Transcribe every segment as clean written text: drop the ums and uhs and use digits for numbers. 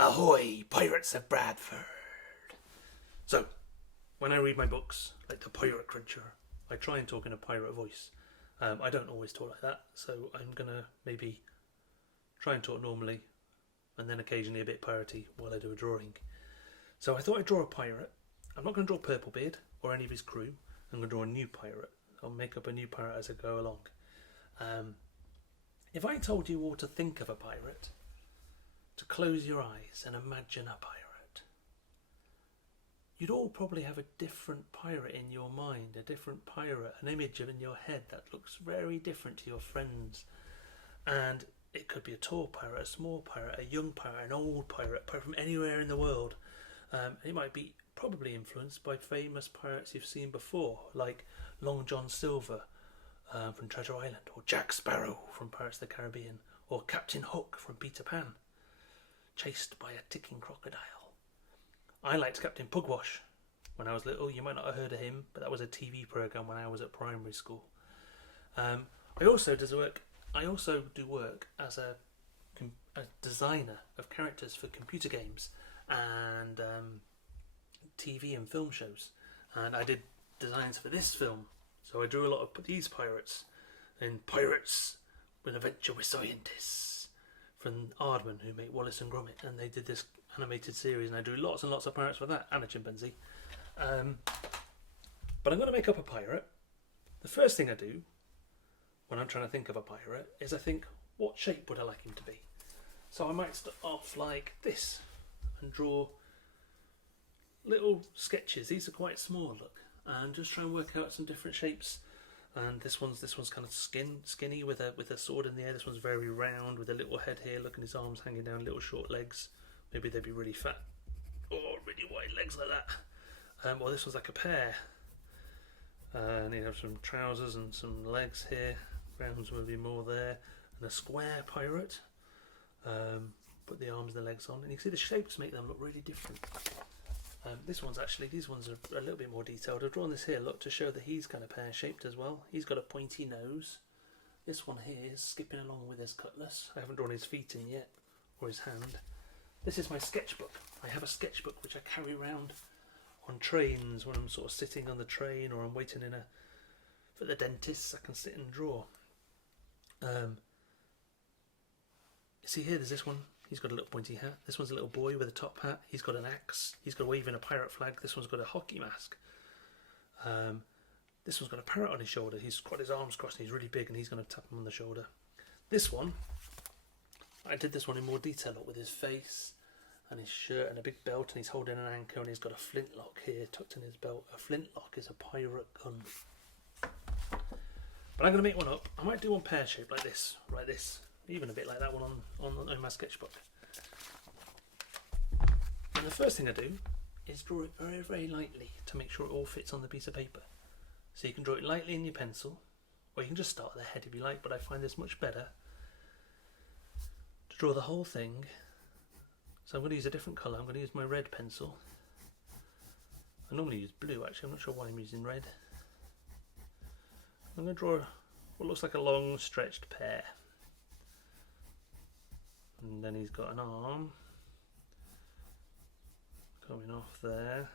Ahoy, Pirates of Bradford! So, when I read my books, like The Pirate Cruncher, I try and talk in a pirate voice. I don't always talk like that, so I'm gonna maybe try and talk normally, and then occasionally a bit piratey while I do a drawing. So I thought I'd draw a pirate. I'm not going to draw Purplebeard or any of his crew. I'm going to draw a new pirate. I'll make up a new pirate as I go along. If I told you all to think of a pirate, to close your eyes and imagine a pirate, you'd all probably have a different pirate in your mind, a different pirate, an image in your head that looks very different to your friends. And it could be a tall pirate, a small pirate, a young pirate, an old pirate from anywhere in the world. It might be probably influenced by famous pirates you've seen before, like Long John Silver from Treasure Island, or Jack Sparrow from Pirates of the Caribbean, or Captain Hook from Peter Pan, chased by a ticking crocodile. I liked Captain Pugwash when I was little. You might not have heard of him, but that was a TV programme when I was at primary school. I also do work as a designer of characters for computer games and TV and film shows. And I did designs for this film. So I drew a lot of these pirates. And Pirates with Adventure with Scientists from Aardman, who made Wallace and Gromit. And they did this animated series, and I drew lots and lots of pirates for that, and a chimpanzee. But I'm going to make up a pirate. The first thing I do when I'm trying to think of a pirate is I think, what shape would I like him to be? So I might start off like this and draw little sketches. These are quite small, look, and just try and work out some different shapes. And this one's kind of skinny with a sword in the air. This one's very round with a little head here. Look at his arms hanging down, little short legs. Maybe they'd be really fat or really wide legs like that. Well, this one's like a pear. And you have some trousers and some legs here. Rounds will be more there. And a square pirate. Put the arms and the legs on, and you can see the shapes make them look really different. These ones are a little bit more detailed. I've drawn this here, look, to show that he's kind of pear-shaped as well. He's got a pointy nose. This one here is skipping along with his cutlass. I haven't drawn his feet in yet, or his hand. This is my sketchbook. I have a sketchbook which I carry around on trains when I'm sort of sitting on the train, or I'm waiting for the dentist. I can sit and draw. See here, there's this one. He's got a little pointy hat. This one's a little boy with a top hat. He's got an axe. He's got waving a pirate flag. This one's got a hockey mask. This one's got a parrot on his shoulder. He's got his arms crossed and he's really big, and he's going to tap him on the shoulder. This one, I did this one in more detail, look, with his face and his shirt and a big belt, and he's holding an anchor, and he's got a flintlock here tucked in his belt. A flintlock is a pirate gun. But I'm going to make one up. I might do one pear-shaped like this, even a bit like that one on my sketchbook. And the first thing I do is draw it very, very lightly to make sure it all fits on the piece of paper. So you can draw it lightly in your pencil, or you can just start at the head if you like, but I find this much better to draw the whole thing. So I'm going to use a different colour. I'm going to use my red pencil. I normally use blue, actually. I'm not sure why I'm using red. I'm going to draw what looks like a long stretched pear. And then he's got an arm coming off there.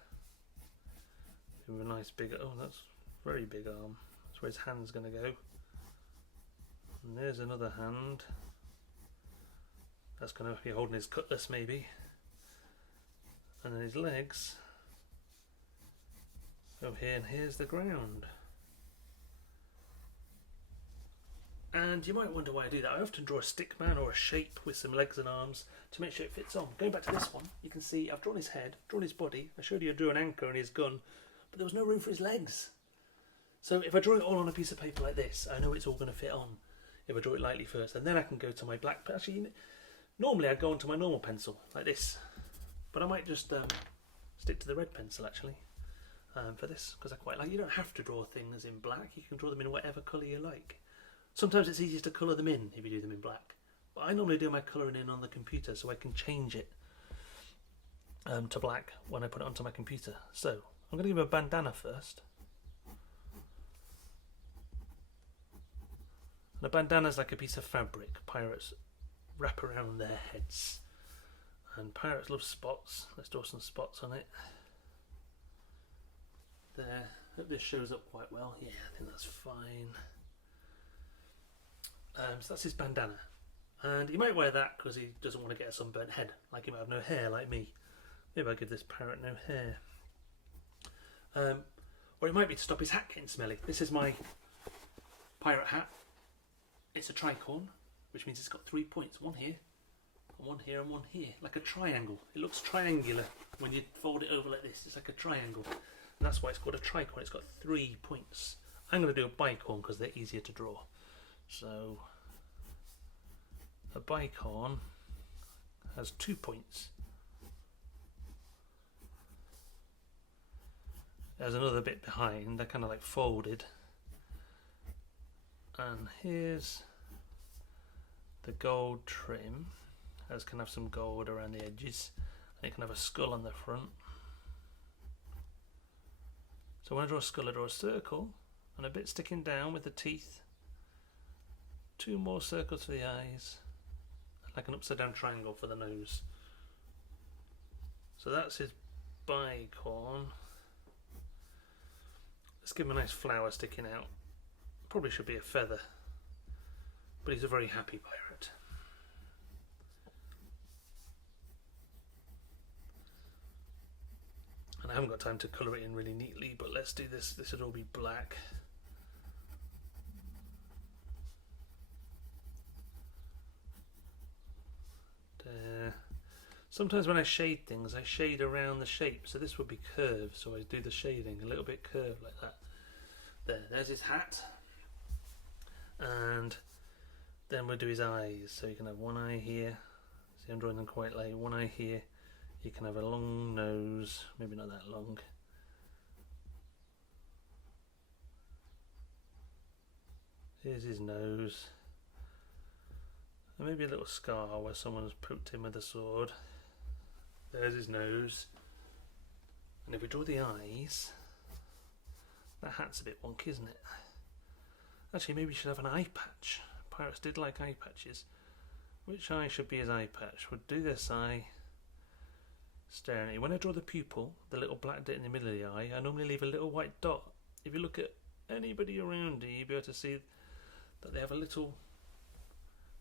Give him a nice big, oh, that's a very big arm. That's where his hand's going to go. And there's another hand. That's going to be holding his cutlass maybe. And then his legs go here, and here's the ground. And you might wonder why I do that. I often draw a stick man or a shape with some legs and arms to make sure it fits on. Going back to this one, you can see I've drawn his head, drawn his body. I showed you I drew an anchor and his gun, but there was no room for his legs. So if I draw it all on a piece of paper like this, I know it's all going to fit on. If I draw it lightly first, and then I can go to my black. Actually, normally I'd go onto my normal pencil like this, but I might just stick to the red pencil actually for this, because I quite like. You don't have to draw things in black. You can draw them in whatever colour you like. Sometimes it's easiest to colour them in if you do them in black. But I normally do my colouring in on the computer, so I can change it to black when I put it onto my computer. So I'm going to give him a bandana first. And a bandana is like a piece of fabric pirates wrap around their heads. And pirates love spots. Let's draw some spots on it. There. Hope this shows up quite well. Yeah, I think that's fine. So that's his bandana. And he might wear that because he doesn't want to get a sunburnt head. Like he might have no hair like me. Maybe I'll give this parrot no hair. Or it might be to stop his hat getting smelly. This is my pirate hat. It's a tricorn, which means it's got 3 points. One here, and one here, and one here. Like a triangle. It looks triangular when you fold it over like this. It's like a triangle. And that's why it's called a tricorn. It's got 3 points. I'm going to do a bicorn because they're easier to draw. So a bicorn has 2 points. There's another bit behind, they're kind of like folded. And here's the gold trim. It can have some gold around the edges. And it can have a skull on the front. So when I draw a skull, I draw a circle and a bit sticking down with the teeth. 2 more circles for the eyes. Like an upside down triangle for the nose. So that's his bicorn. Let's give him a nice flower sticking out. Probably should be a feather. But he's a very happy pirate. And I haven't got time to colour it in really neatly, but let's do this. This would all be black. There. Sometimes when I shade things, I shade around the shape. So this would be curved, so I do the shading a little bit curved like that. There's his hat. And then we'll do his eyes. So you can have one eye here. See, I'm drawing them quite late. One eye here. You can have a long nose, maybe not that long. Here's his nose. And maybe a little scar where someone's poked him with a sword. There's his nose. And if we draw the eyes, that hat's a bit wonky, isn't it? Actually, maybe we should have an eye patch. Pirates did like eye patches. Which eye should be his eye patch? We'll do this eye. Staring at you. When I draw the pupil, the little black dot in the middle of the eye, I normally leave a little white dot. If you look at anybody around you, you'll be able to see that they have a little,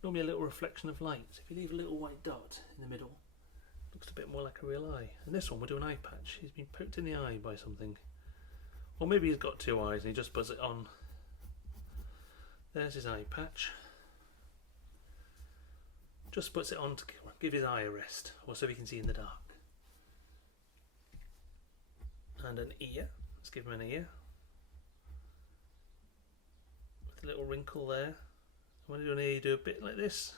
normally a little reflection of light. If you leave a little white dot in the middle, it looks a bit more like a real eye. And this one, we'll do an eye patch. He's been poked in the eye by something. Or maybe he's got 2 eyes and he just puts it on. There's his eye patch. Just puts it on to give his eye a rest, or so he can see in the dark. And an ear. Let's give him an ear. With a little wrinkle there. When you do an ear, you do a bit like this,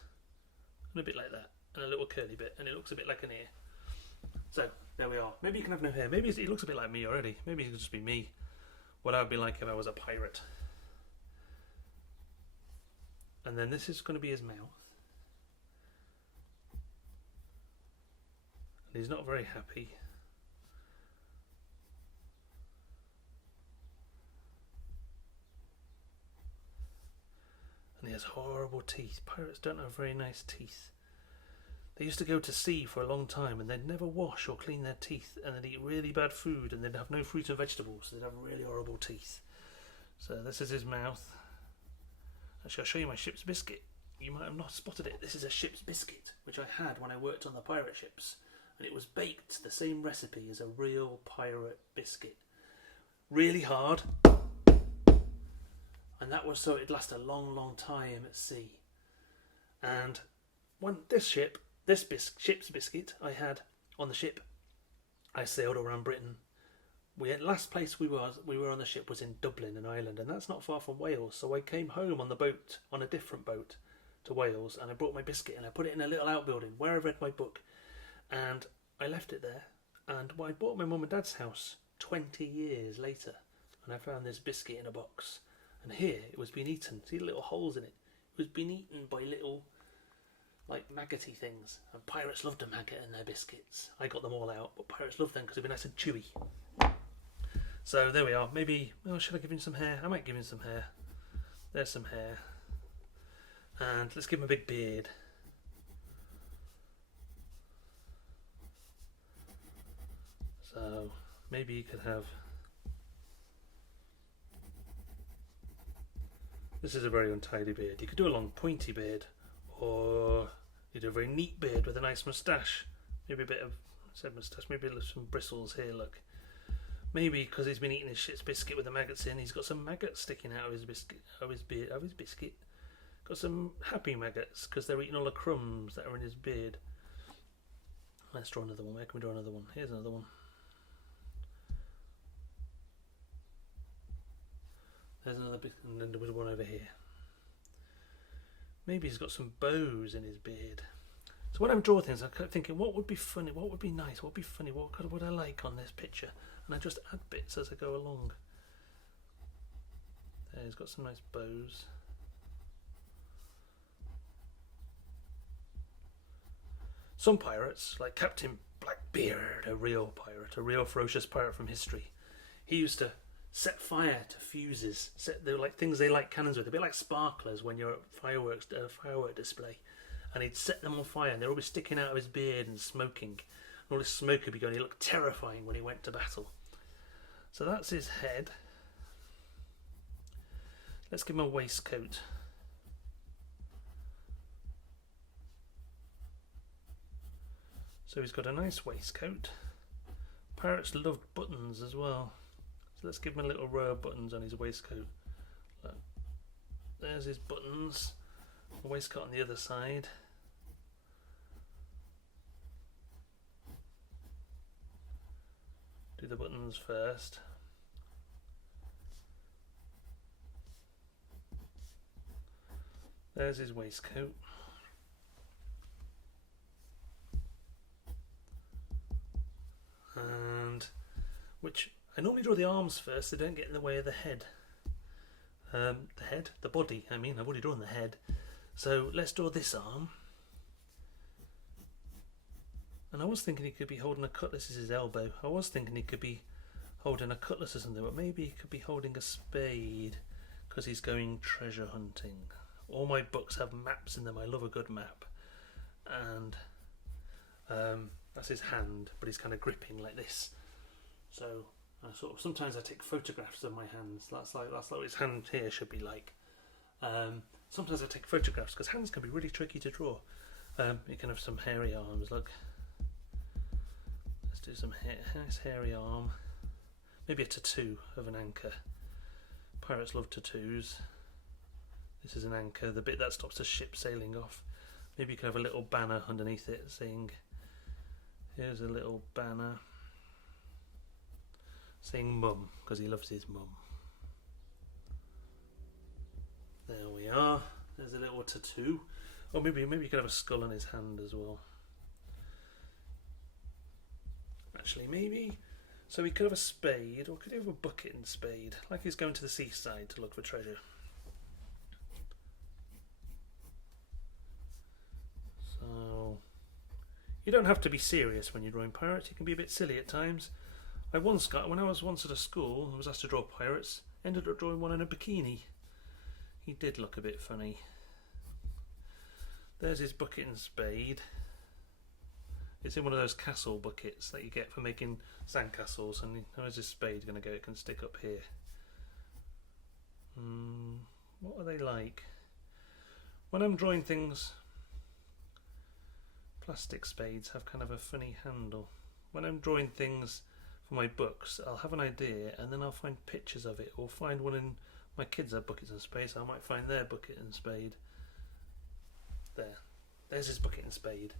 and a bit like that, and a little curly bit, and it looks a bit like an ear. So, there we are. Maybe you can have no hair. Maybe he looks a bit like me already. Maybe he could just be me. What I would be like if I was a pirate. And then this is going to be his mouth. And he's not very happy. And he has horrible teeth. Pirates don't have very nice teeth. They used to go to sea for a long time and they'd never wash or clean their teeth, and they'd eat really bad food and they'd have no fruit and vegetables. They'd have really horrible teeth. So this is his mouth. Actually, I'll show you my ship's biscuit. You might have not spotted it. This is a ship's biscuit, which I had when I worked on the pirate ships. And it was baked the same recipe as a real pirate biscuit. Really hard. And that was so it'd last a long, long time at sea. And when this ship's biscuit I had on the ship, I sailed around Britain. Last place we were on the ship was in Dublin in Ireland, and that's not far from Wales. So I came home on the boat, on a different boat to Wales, and I brought my biscuit and I put it in a little outbuilding where I read my book, and I left it there. And I bought my mum and dad's house 20 years later, and I found this biscuit in a box. And here it was being eaten. See the little holes in it? It was being eaten by little, like, maggoty things. And pirates loved a maggot in their biscuits. I got them all out, but pirates loved them because they'd be nice and chewy. So there we are. Maybe, well, should I give him some hair? I might give him some hair. There's some hair. And let's give him a big beard. Maybe you could have... This is a very untidy beard. You could do a long pointy beard, or you do a very neat beard with a nice moustache. Maybe a bit of, I said moustache, maybe some bristles here, look. Maybe because he's been eating his shit's biscuit with the maggots in, he's got some maggots sticking out of his biscuit, of his biscuit. Got some happy maggots because they're eating all the crumbs that are in his beard. Let's draw another one. Where can we draw another one? Here's another one. There's another bit, and then there was one over here. Maybe he's got some bows in his beard. So when I'm drawing things, I kept thinking, what would be funny? What would be nice? What would be funny? What would I like on this picture? And I just add bits as I go along. There, he's got some nice bows. Some pirates, like Captain Blackbeard, a real pirate, a real ferocious pirate from history, he used to set fire to fuses. They were like things they light cannons with, a bit like sparklers when you're at firework display. And he'd set them on fire, and they'd all be sticking out of his beard and smoking. And all this smoke would be going. He looked terrifying when he went to battle. So that's his head. Let's give him a waistcoat. So he's got a nice waistcoat. Pirates loved buttons as well. So let's give him a little row of buttons on his waistcoat. Look. There's his buttons. The waistcoat on the other side. Do the buttons first. There's his waistcoat. And which I normally draw the arms first, they don't get in the way of the head. The body, I mean, I've already drawn the head. So let's draw this arm. And I was thinking he could be holding a cutlass as his elbow. I was thinking he could be holding a cutlass or something, but maybe he could be holding a spade because he's going treasure hunting. All my books have maps in them. I love a good map. And that's his hand, but he's kind of gripping like this. So sometimes I take photographs of my hands. That's like what his hand here should be like. Sometimes I take photographs because hands can be really tricky to draw. You can have some hairy arms. Look, let's do some nice hairy arm. Maybe a tattoo of an anchor. Pirates love tattoos. This is an anchor, the bit that stops the ship sailing off. Maybe you can have a little banner underneath it saying, here's a little banner saying mum, because he loves his mum. There we are. There's a little tattoo. Or maybe you could have a skull on his hand as well. Actually, maybe. So he could have a spade, or could he have a bucket and spade? Like he's going to the seaside to look for treasure. So you don't have to be serious when you're drawing pirates. You can be a bit silly at times. When I was once at a school, I was asked to draw pirates. Ended up drawing one in a bikini. He did look a bit funny. There's his bucket and spade. It's in one of those castle buckets that you get for making sandcastles, and how's his spade going to go? It can stick up here. What are they like? When I'm drawing things, plastic spades have kind of a funny handle. When I'm drawing things for my books, I'll have an idea and then I'll find pictures of it, or find one in my kids have buckets and spades, so I might find their bucket and spade. There's his bucket and spade.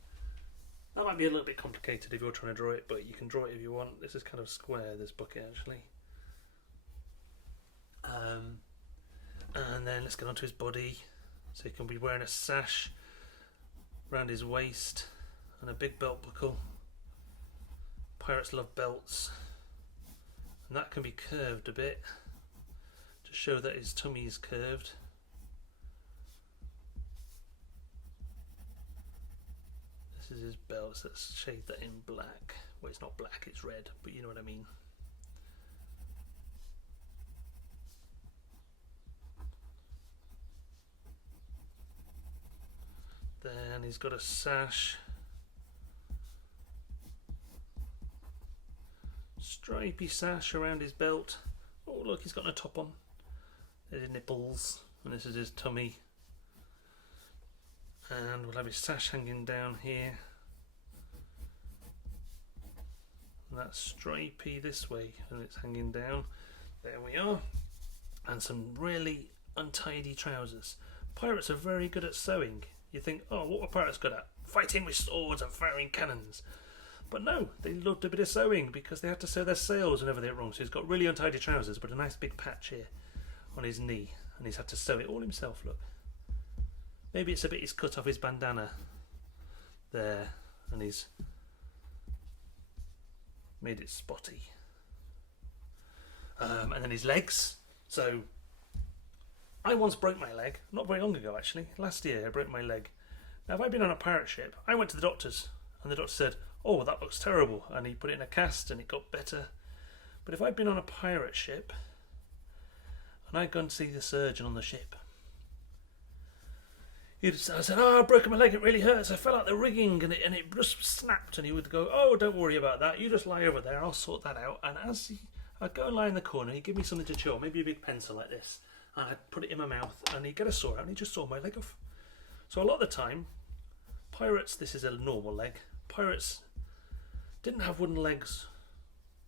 That might be a little bit complicated if you're trying to draw it, but you can draw it if you want. This is kind of square, this bucket actually. And then let's get onto his body. So he can be wearing a sash around his waist and a big belt buckle. Pirates love belts, and that can be curved a bit to show that his tummy is curved. This is his belt, so let's shade that in black. Well, it's not black, it's red, but you know what I mean. Then he's got a sash. stripy sash around his belt. Oh look, he's got no top on. There's his nipples, and this is his tummy. And we'll have his sash hanging down here. And that's stripy this way, and it's hanging down. There we are. And some really untidy trousers. Pirates are very good at sewing. You think, oh, what were pirates good at? Fighting with swords and firing cannons. But no, they loved a bit of sewing because they had to sew their sails whenever they were wrong. So he's got really untidy trousers, but a nice big patch here on his knee. And he's had to sew it all himself, look. Maybe it's a bit he's cut off his bandana there, and he's made it spotty. And then his legs. So I once broke my leg, not very long ago actually. Last year I broke my leg. Now if I'd been on a pirate ship, I went to the doctors, and the doctor said, oh, that looks terrible, and he put it in a cast and it got better. But if I'd been on a pirate ship and I'd gone to see the surgeon on the ship, I said, oh, I've broken my leg, it really hurts, I fell out the rigging and it just snapped, and he would go, oh, don't worry about that, you just lie over there, I'll sort that out. And as I'd go and lie in the corner, he'd give me something to chew, maybe a big pencil like this, and I'd put it in my mouth, and he'd get a saw out and he'd just saw my leg off. So a lot of the time, pirates, this is a normal leg, pirates didn't have wooden legs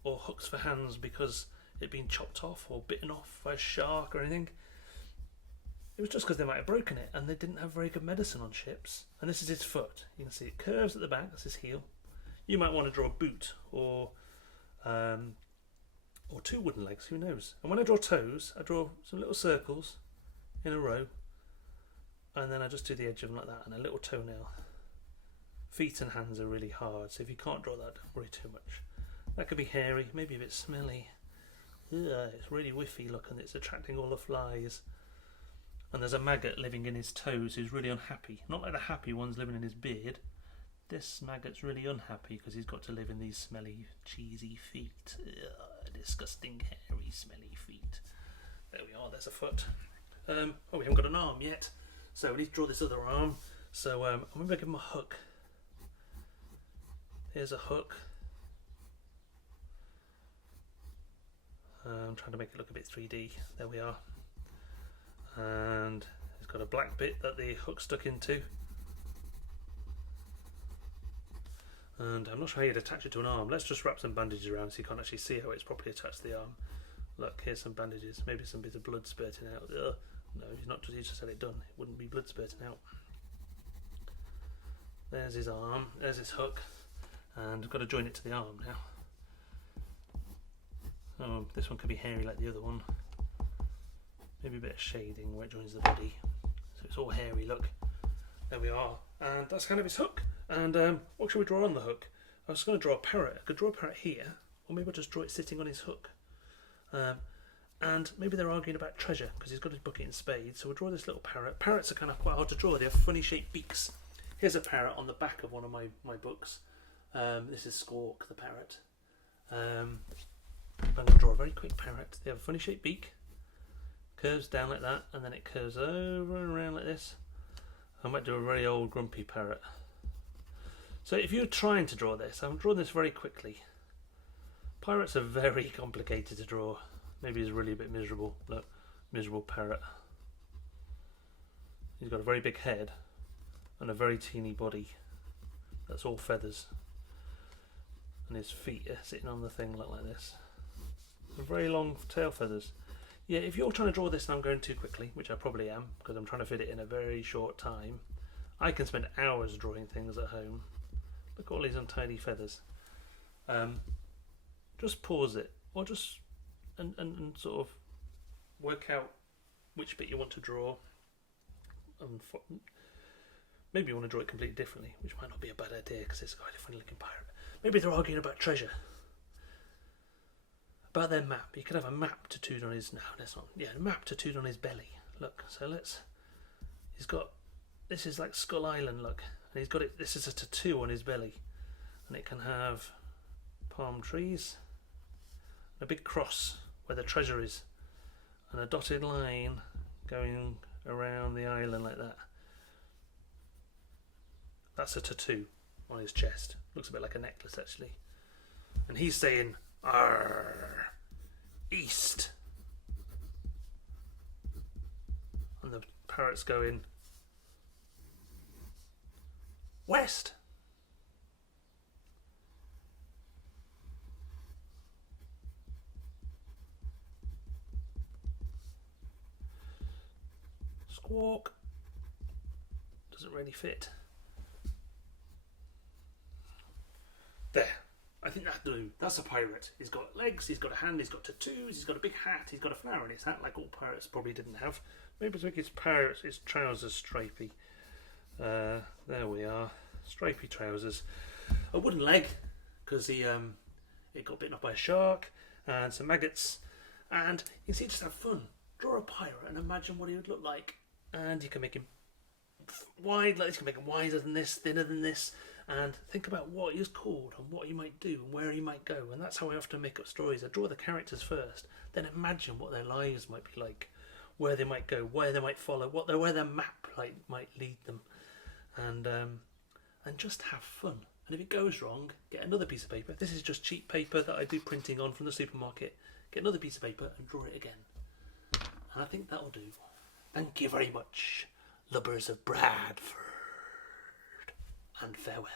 or hooks for hands because it'd been chopped off or bitten off by a shark or anything. It was just because they might have broken it, and they didn't have very good medicine on ships. And this is his foot. You can see it curves at the back. That's his heel. You might want to draw a boot or two wooden legs. Who knows? And when I draw toes, I draw some little circles in a row, and then I just do the edge of them like that, and a little toenail. Feet and hands are really hard, so if you can't draw that, don't worry too much. That could be hairy, maybe a bit smelly. Ugh, it's really whiffy looking. It's attracting all the flies. And there's a maggot living in his toes who's really unhappy. Not like the happy ones living in his beard. This maggot's really unhappy because he's got to live in these smelly, cheesy feet. Ugh, disgusting, hairy, smelly feet. There we are, there's a foot. Oh, we haven't got an arm yet. So we need to draw this other arm. So I'm going to give him a hook. Here's a hook. I'm trying to make it look a bit 3D. There we are. And it's got a black bit that the hook stuck into. And I'm not sure how you'd attach it to an arm. Let's just wrap some bandages around so you can't actually see how it's properly attached to the arm. Look, here's some bandages. Maybe some bit of blood spurting out. Ugh. No, he's just had it done. It wouldn't be blood spurting out. There's his arm. There's his hook. And I've got to join it to the arm now. Oh, this one could be hairy like the other one. Maybe a bit of shading where it joins the body. So it's all hairy, look. There we are. And that's kind of his hook. And what should we draw on the hook? I was going to draw a parrot. I could draw a parrot here, or maybe I'll just draw it sitting on his hook. And maybe they're arguing about treasure because he's got his bucket and spade. So we'll draw this little parrot. Parrots are kind of quite hard to draw. They have funny shaped beaks. Here's a parrot on the back of one of my books. This is Squawk the parrot. I'm going to draw a very quick parrot. They have a funny shaped beak. Curves down like that, and then it curves over and around like this. I might do a very old grumpy parrot. So if you're trying to draw this, I'm drawing this very quickly. Pirates are very complicated to draw. Maybe he's really a bit miserable. Look, miserable parrot. He's got a very big head and a very teeny body. That's all feathers. And his feet are sitting on the thing like this. Very long tail feathers. Yeah, if you're trying to draw this and I'm going too quickly, which I probably am, because I'm trying to fit it in a very short time, I can spend hours drawing things at home. Look at all these untidy feathers. Just pause it, or just and sort of work out which bit you want to draw. And maybe you want to draw it completely differently, which might not be a bad idea because it's quite a funny looking pirate. Maybe they're arguing about treasure. About their map. You could have a map tattooed on his... No, that's not... Yeah, a map tattooed on his belly. Look, so let's... He's got... This is like Skull Island, look. And he's got it... This is a tattoo on his belly. And it can have palm trees, a big cross where the treasure is, and a dotted line going around the island like that. That's a tattoo on his chest. Looks a bit like a necklace, actually. And he's saying... Arr. East. And the parrot's going west. Squawk. Doesn't really fit. There. I think that's a pirate. He's got legs, he's got a hand, he's got tattoos, he's got a big hat, he's got a flower in his hat, like all pirates probably didn't have. Maybe to make his trousers stripy. There we are. Stripy trousers. A wooden leg, because it got bitten off by a shark, and some maggots. And you see, just have fun. Draw a pirate and imagine what he would look like. And you can make him wide, like this, you can make him wider than this, thinner than this, and think about what he is called and what he might do and where he might go. And that's how I often make up stories. I draw the characters first, then imagine what their lives might be like, where they might go, where they might follow, where their map might lead them, and just have fun. And if it goes wrong, get another piece of paper. This is just cheap paper that I do printing on from the supermarket. Get another piece of paper and draw it again. And I think that'll do. Thank you very much, lubbers of Bradford, and farewell.